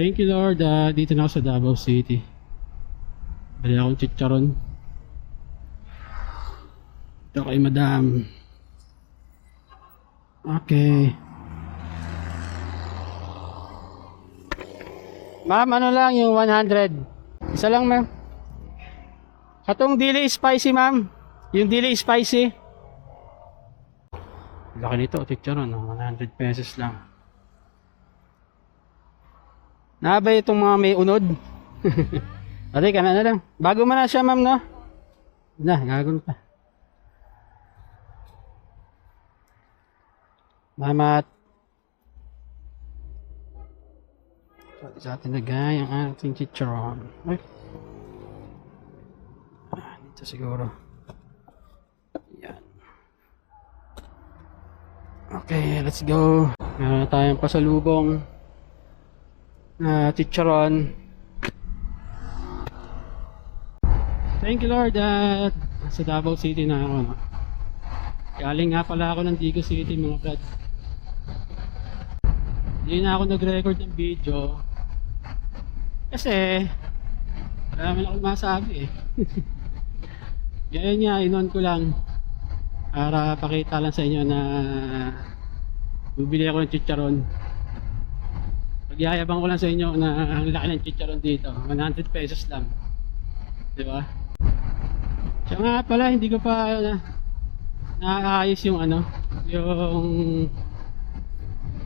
Thank you Lord, dito na ako sa Davao City. Bali akong chicharon. Ito kay Madam. Okay. Ma'am, ano lang yung 100? Isa lang ma'am. Katong dili spicy ma'am. Yung dili spicy. Laki nito, chicharon, 100 pesos lang. Nabay itong mga may unod. Ate, kana na lang. Bago man na siya ma'am, no? Na, gagon pa. Mamat. Sa atin na gaya ang ating chicharon. Ay. Dito siguro. Yan. Okay, let's go. Meron tayong pasalubong na chicharon. Thank you Lord at sa Davao City na ako, no? Galing nga pala ako ng Digo City mga brad. Hindi na ako nag-record ng video kasi marami na akong masabi eh. Ganyan nga, inon ko lang para pakita lang sa inyo na bibili ako ng chicharon. Pagyayabang ko lang sa inyo na ang laki ng chicharon dito, 100 pesos lang, diba? Siya nga pala, hindi ko pa naayos yung yung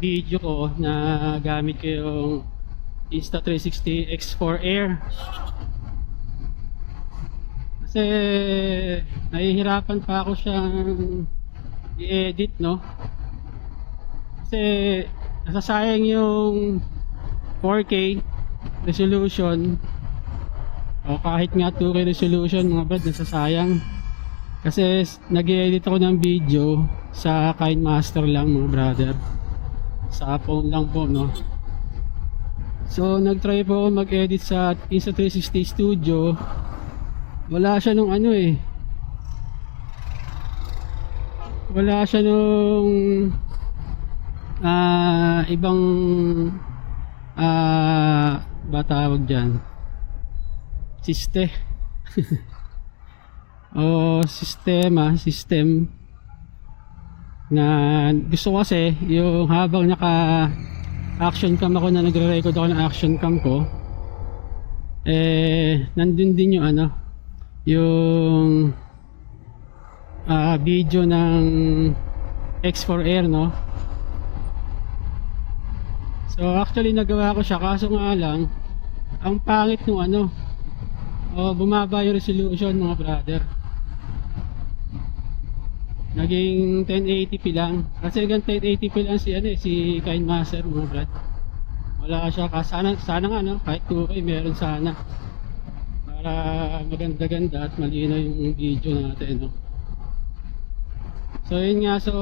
video ko na gamit ko yung Insta360 X4 Air. Kasi nahihirapan pa ako siyang i-edit, no? Kasi nasasayang yung 4K resolution o kahit nga 2K resolution mga brad, nasasayang. Kasi nag-edit ako ng video sa KineMaster lang mga brother, sa phone lang po, no? So nag-try po ako mag-edit sa Insta360 Studio. Wala siya nung wala siya nung ibang ba tawag dyan, system na gusto ko. Kasi yung habang naka action cam ako, na nagre-record ako ng action cam ko, nandun din yung yung video ng X4 Air, no? So actually nagawa ko siya, kaso nga lang ang pangit nung bumaba yung resolution mga brother. Naging 1080p lang. Kasi hanggang 1080p lang si KineMaster mga brad. Wala siya. Sana nga, no? Kahit 2K meron sana. Para maganda-ganda at malinaw yung video natin, no? So yun nga. So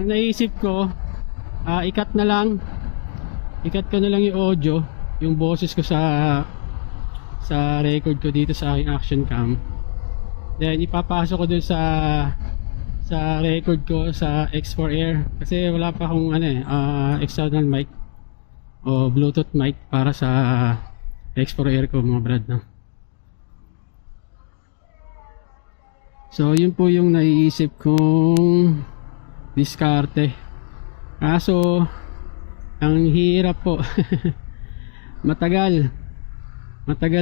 ang naisip ko, ikat na lang. Ikat ko na lang yung audio, yung boses ko sa record ko dito sa aking action cam. Then ipapasok ko dun sa record ko sa X4 Air, kasi wala pa akong external mic o Bluetooth mic para sa X4 Air ko mga brad, no? So yun po yung naiisip kong diskarte. Kaso ang hirap po. matagal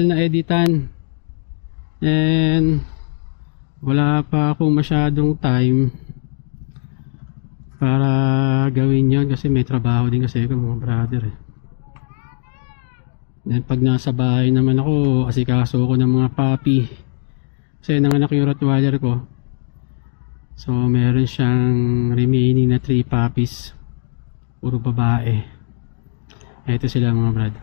na editan, and wala pa akong masyadong time para gawin yon, kasi may trabaho din kasi ako mga brother eh. Then pag nasa bahay naman ako, asikaso ko ng mga puppy, kasi nanganak yung Rottweiler ko. So meron siyang remaining na 3 puppies, puro babae. Ito sila mga brother.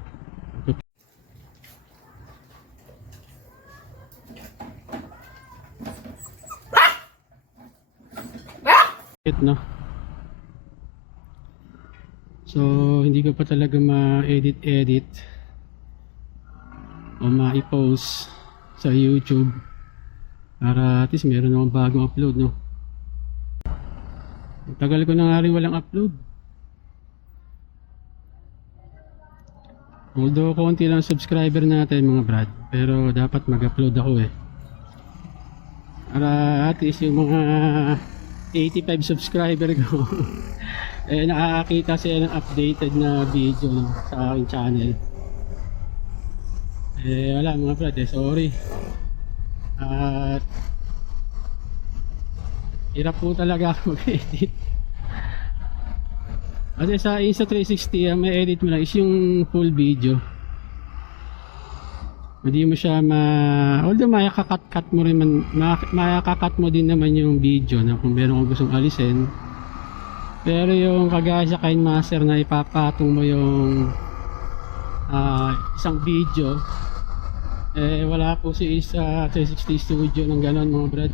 No? So hindi ko pa talaga ma-edit o ma-post sa YouTube para at least meron akong bagong upload, no? Tagal ko na nga rin walang upload. Although konti lang subscriber natin mga brad, pero dapat mag-upload ako eh. Para at least yung mga 85 subscriber ko eh nakakakita sila ng updated na video no, sa aking channel. Eh wala mga brad eh, sorry. At hirap po talaga ako mag-edit. Kasi sa Insta360 ang may edit mo lang is yung full video. Hindi mo siya although makakakat mo rin makakakat mo din naman yung video na kung meron kang gustong alisin. Pero yung kagaya sa KineMaster na ipapatong mo yung isang video, eh wala po si Insta360 Studio ng ganon mga brad.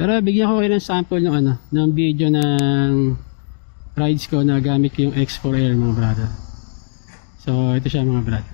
Pero bigyan ko kayo ng sample ng video ng rides ko na gamit ko yung X4Air mga brother. So ito siya mga brad.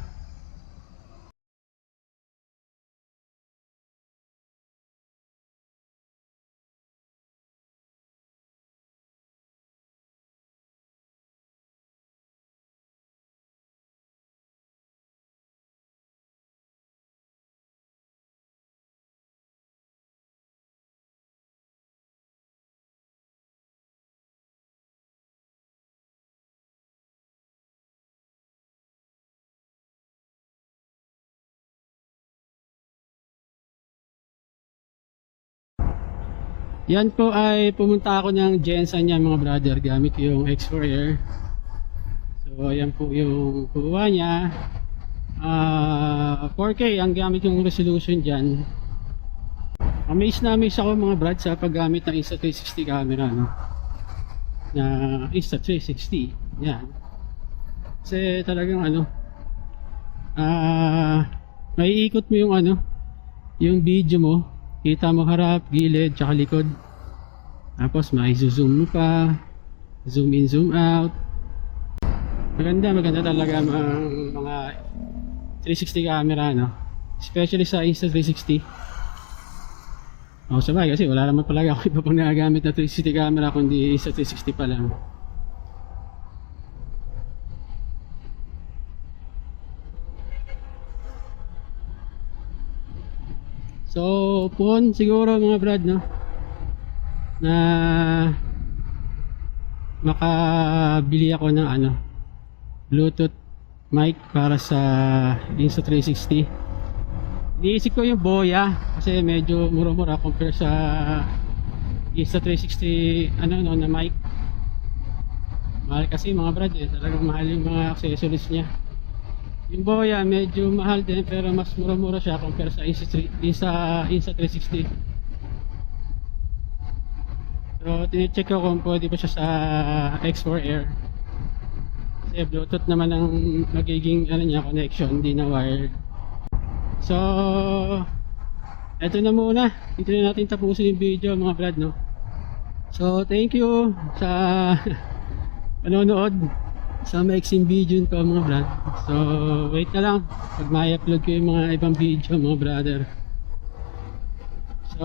Yan po ay pumunta ako ng Jensen niya mga brother gamit yung X4Air. So yan po yung kuha niya. 4K ang gamit yung resolution dyan. Amaze na amaze ako mga brad sa paggamit ng Insta360 camera no? Na Insta360 yan. Kasi talagang maiikot mo yung yung video mo. Kita mo harap, gilid, tsaka likod. Tapos may zoom mo pa, zoom in, zoom out. Maganda talaga mga 360 camera no. Especially sa Insta360. Sabay kasi wala naman talaga ako iba pang nagagamit na 360 camera kundi Insta360 pa lang. So, phone siguro mga brad no na makabili ako ng Bluetooth mic para sa Insta360. Iniisip ko yung Boya kasi medyo mura-mura compare sa Insta360 na mic. Mahal kasi mga brad talagang mahal yung mga accessories niya. Yung Boya medyo mahal din pero mas mura-mura siya compare sa Insta360. So tine-check ko kung pwede ba siya sa X4Air. Kasi Bluetooth naman ang magiging niya connection, hindi na wired. So eto na muna. Dito na natin tapusin yung video mga brad no. So thank you sa panonood sa maiksing video ko mga brad. So wait na lang pag may-upload ko yung mga ibang video mga brother. So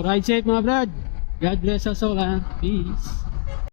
ride safe mga brad. God bless us all. Peace.